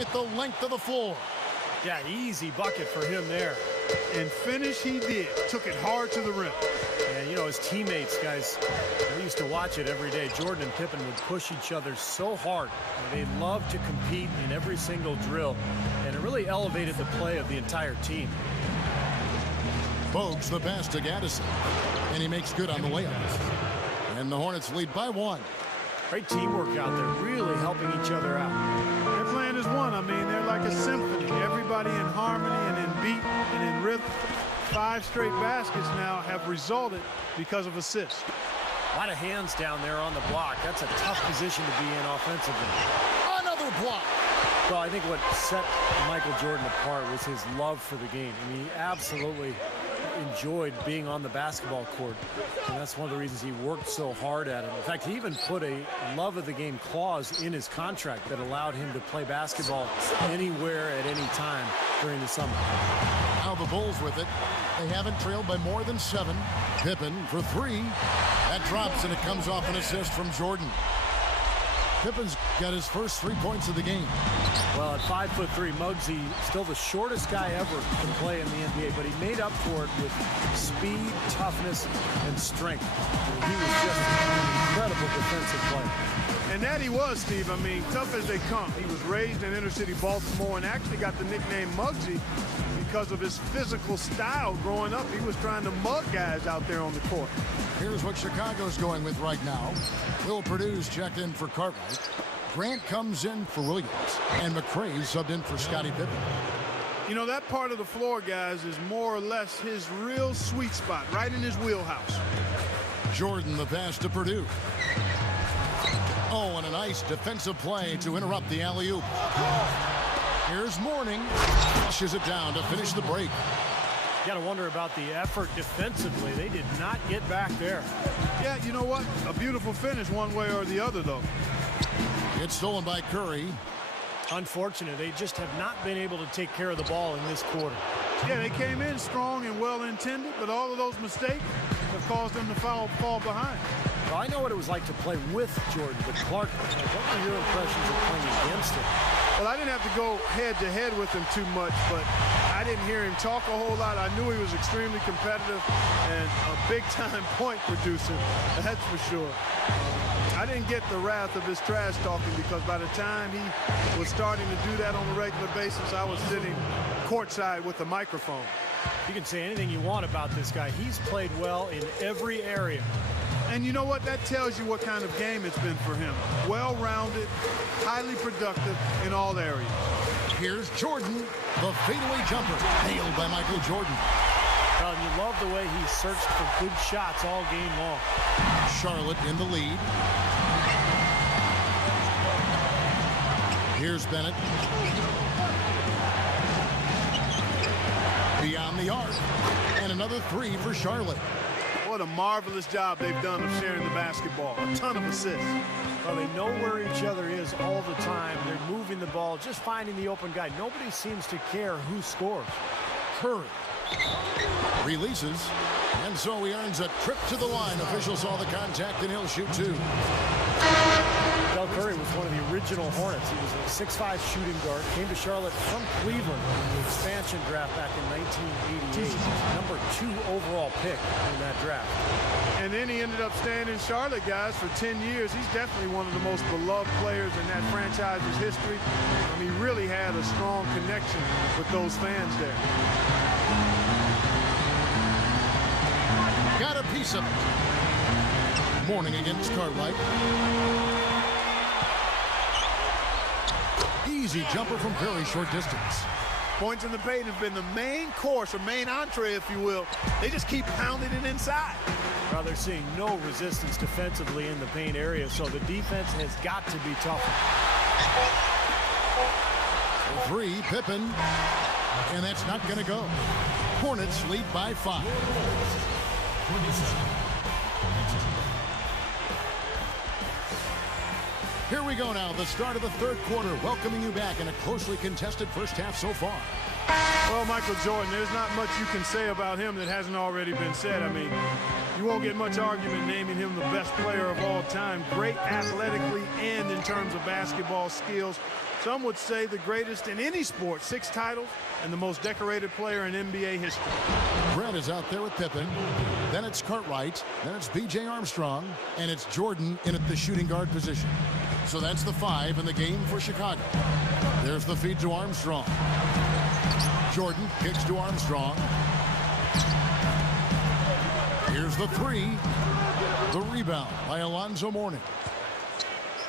it the length of the floor. Yeah, easy bucket for him there. And finish he did. Took it hard to the rim. And, you know, his teammates, guys, they used to watch it every day. Jordan and Pippen would push each other so hard. They loved to compete in every single drill. And it really elevated the play of the entire team. Bogues the pass to Gaddison. And he makes good on the layup. And the Hornets lead by 1. Great teamwork out there, really helping each other out. They're playing as one. I mean, they're like a symphony. Everybody in harmony and in beat and in rhythm. 5 straight baskets now have resulted because of assists. A lot of hands down there on the block. That's a tough position to be in offensively. Another block. Well, I think what set Michael Jordan apart was his love for the game. I mean, he absolutely enjoyed being on the basketball court, and that's one of the reasons he worked so hard at it. In fact, he even put a love of the game clause in his contract that allowed him to play basketball anywhere at any time during the summer. Now the Bulls with it. They haven't trailed by more than 7. Pippen for 3. That drops, and it comes off an assist from Jordan. Pippen's got his first 3 points of the game. Well, at 5'3", Muggsy, still the shortest guy ever to play in the NBA, but he made up for it with speed, toughness, and strength. He was just an incredible defensive player. And that he was, Steve. I mean, tough as they come. He was raised in inner-city Baltimore and actually got the nickname Muggsy because of his physical style growing up. He was trying to mug guys out there on the court. Here's what Chicago's going with right now. Will Purdue's checked in for Cartwright. Grant comes in for Williams. And McRae subbed in for Scottie Pippen. You know, that part of the floor, guys, is more or less his real sweet spot, right in his wheelhouse. Jordan the pass to Purdue. Oh, and a nice defensive play to interrupt the alley-oop. Here's Mourning. Flushes it down to finish the break. You got to wonder about the effort defensively. They did not get back there. Yeah, you know what? A beautiful finish one way or the other, though. It's stolen by Curry. Unfortunate. They just have not been able to take care of the ball in this quarter. Yeah, they came in strong and well-intended, but all of those mistakes have caused them to fall behind. Well, I know what it was like to play with Jordan, but Clark, what were your impressions of playing against him? Well, I didn't have to go head-to-head with him too much, but I didn't hear him talk a whole lot. I knew he was extremely competitive and a big-time point producer, that's for sure. I didn't get the wrath of his trash talking because by the time he was starting to do that on a regular basis, I was sitting courtside with a microphone. You can say anything you want about this guy. He's played well in every area. And you know what? That tells you what kind of game it's been for him. Well-rounded, highly productive in all areas. Here's Jordan, the fadeaway jumper, nailed by Michael Jordan. Well, and you love the way he searched for good shots all game long. Charlotte in the lead. Here's Bennett. Beyond the arc. And another 3 for Charlotte. What a marvelous job they've done of sharing the basketball. A ton of assists. Well, they know where each other is all the time. They're moving the ball, just finding the open guy. Nobody seems to care who scores. Curry releases, and so he earns a trip to the line. Official saw the contact, and he'll shoot 2. Del Curry was one of the original Hornets. He was a 6'5" shooting guard. Came to Charlotte from Cleveland in the expansion draft back in 1988. Number 2 overall pick in that draft. And then he ended up staying in Charlotte, guys, for 10 years. He's definitely one of the most beloved players in that franchise's history. He really had a strong connection with those fans there. Got a piece of it. Mourning against Cartwright. Easy jumper from Curry, short distance. Points in the paint have been the main course, or main entree, if you will. They just keep pounding it inside. Well, they're seeing no resistance defensively in the paint area, so the defense has got to be tougher. 3, Pippen. And that's not going to go. Hornets lead by 5. Here we go now, the start of the third quarter, welcoming you back in a closely contested first half so far. Well, Michael Jordan, there's not much you can say about him that hasn't already been said. I mean, you won't get much argument naming him the best player of all time. Great athletically and in terms of basketball skills. Some would say the greatest in any sport, 6 titles, and the most decorated player in NBA history. Brett is out there with Pippen. Then it's Cartwright. Then it's B.J. Armstrong. And it's Jordan in at the shooting guard position. So that's the 5 in the game for Chicago. There's the feed to Armstrong. Jordan kicks to Armstrong. Here's the 3. The rebound by Alonzo Mourning.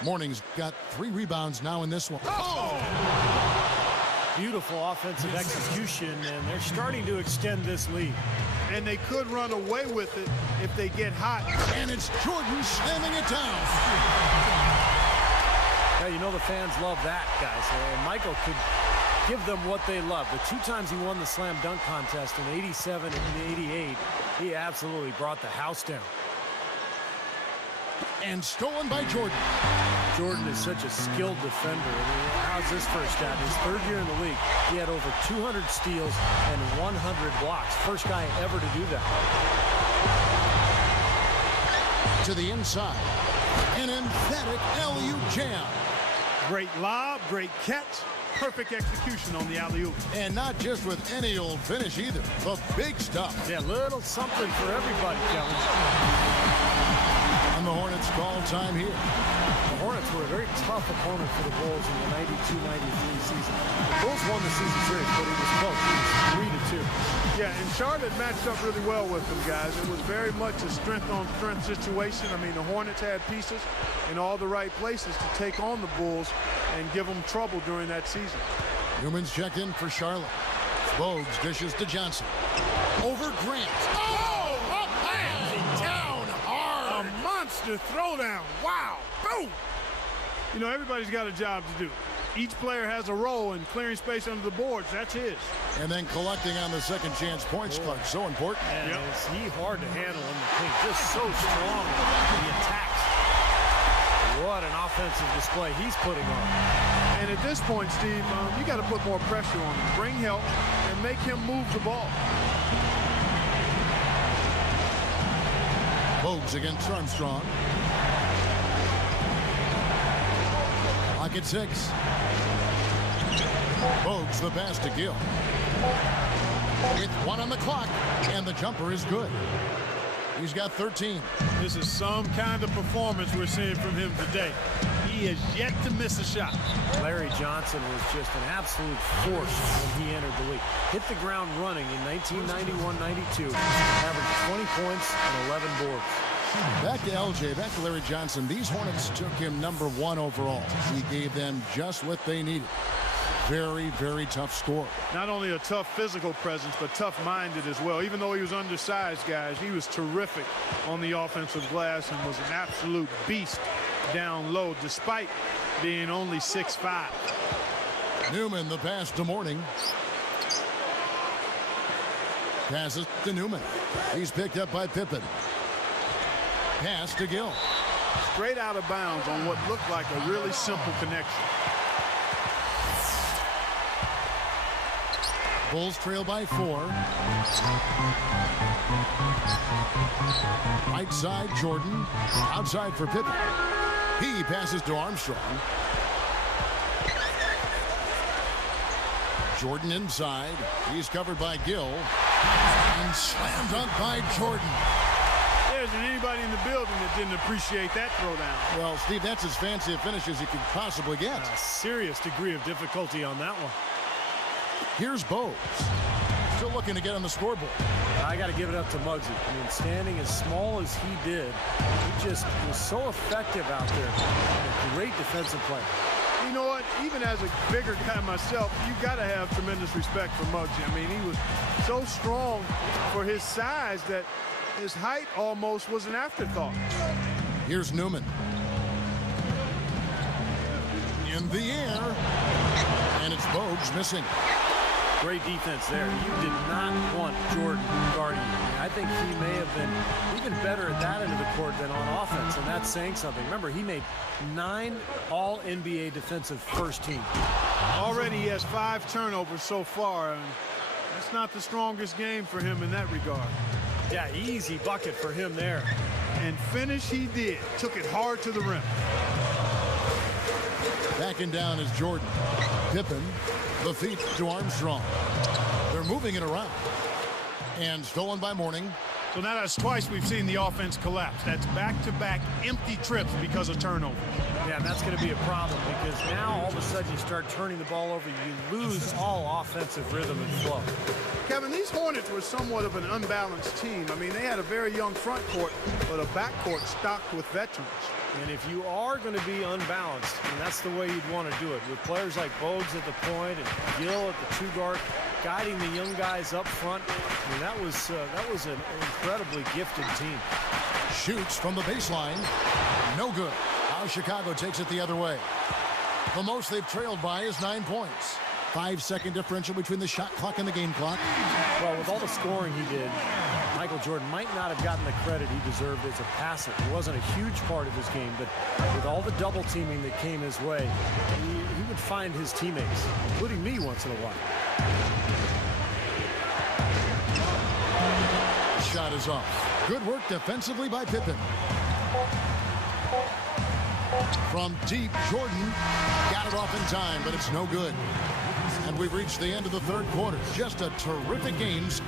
Mourning's got 3 rebounds now in this one. Oh! Beautiful offensive execution, and they're starting to extend this lead. And they could run away with it if they get hot. And it's Jordan slamming it down. Yeah, you know the fans love that, guys. Michael could give them what they love. The 2 times he won the slam dunk contest in '87 and '88, he absolutely brought the house down. And stolen by Jordan. Jordan is such a skilled defender. I mean, how's this first stat? His 3rd year in the league, he had over 200 steals and 100 blocks. First guy ever to do that. To the inside. An emphatic alley-oop jam. Great lob, great catch, perfect execution on the alley-oop. And not just with any old finish either. The big stuff. Yeah, little something for everybody, Kevin. And the Hornets call time here. The Hornets were a very tough opponent for the Bulls in the 92-93 season. The Bulls won the season series, but it was close. It was 3-2. Yeah, and Charlotte matched up really well with them, guys. It was very much a strength-on-strength situation. I mean, the Hornets had pieces in all the right places to take on the Bulls and give them trouble during that season. Newman's checked in for Charlotte. Bogues dishes to Johnson. Over Grant. Oh! Up and down hard! A monster throwdown. Wow. Boom! You know, everybody's got a job to do. Each player has a role in clearing space under the boards. That's his. And then collecting on the second chance points, Clark. So important. And is he hard to handle in the paint. Just so strong in the attacks. What an offensive display he's putting on. And at this point, Steve, you got to put more pressure on him. Bring help and make him move the ball. Bogues against Armstrong. Lock at 6. Bogues the pass to Gill. It's 1 on the clock, and the jumper is good. He's got 13. This is some kind of performance we're seeing from him today. He has yet to miss a shot. Larry Johnson was just an absolute force when he entered the league. Hit the ground running in 1991-92. Averaged 20 points and 11 boards. Back to LJ, back to Larry Johnson. These Hornets took him #1 overall. He gave them just what they needed. Very, very tough scorer. Not only a tough physical presence, but tough-minded as well. Even though he was undersized, guys, he was terrific on the offensive glass and was an absolute beast down low, despite being only 6'5". Newman, the pass to Mourning. Passes to Newman. He's picked up by Pippen. Pass to Gill. Straight out of bounds on what looked like a really simple connection. Bulls trail by 4. Right side, Jordan. Outside for Pippen. He passes to Armstrong. Jordan inside. He's covered by Gill. And slam dunk by Jordan. There isn't anybody in the building that didn't appreciate that throwdown. Well, Steve, that's as fancy a finish as you could possibly get. A serious degree of difficulty on that one. Here's Bogues. Still looking to get on the scoreboard. I got to give it up to Muggsy. I mean, standing as small as he did, he just was so effective out there. A great defensive player. You know what? Even as a bigger guy myself, you got to have tremendous respect for Muggsy. I mean, he was so strong for his size that his height almost was an afterthought. Here's Newman. In the air. And it's Bogues missing. Great defense there. You did not want Jordan guarding you. I think he may have been even better at that end of the court than on offense, and that's saying something. Remember, he made 9 All-NBA defensive first team. Already he has 5 turnovers so far, and that's not the strongest game for him in that regard. Yeah, easy bucket for him there. And finish he did. Took it hard to the rim. Backing down is Jordan. Pippen, the feet to Armstrong. They're moving it around. And stolen by Mourning. So now that's twice we've seen the offense collapse. That's back-to-back empty trips because of turnover. Yeah, and that's going to be a problem because now all of a sudden you start turning the ball over, you lose all offensive rhythm and flow. Kevin, these Hornets were somewhat of an unbalanced team. I mean, they had a very young front court, but a backcourt stocked with veterans. And if you are going to be unbalanced, and that's the way you'd want to do it, with players like Bogues at the point and Gill at the 2-guard, guiding the young guys up front, I mean, that was an incredibly gifted team. Shoots from the baseline. No good. Now Chicago takes it the other way. The most they've trailed by is 9 points. 5-second differential between the shot clock and the game clock. Well, with all the scoring he did, Michael Jordan might not have gotten the credit he deserved as a passer. It wasn't a huge part of his game, but with all the double teaming that came his way, he would find his teammates, including me once in a while. Shot is off. Good work defensively by Pippen. From deep, Jordan got it off in time, but it's no good. And we've reached the end of the third quarter. Just a terrific games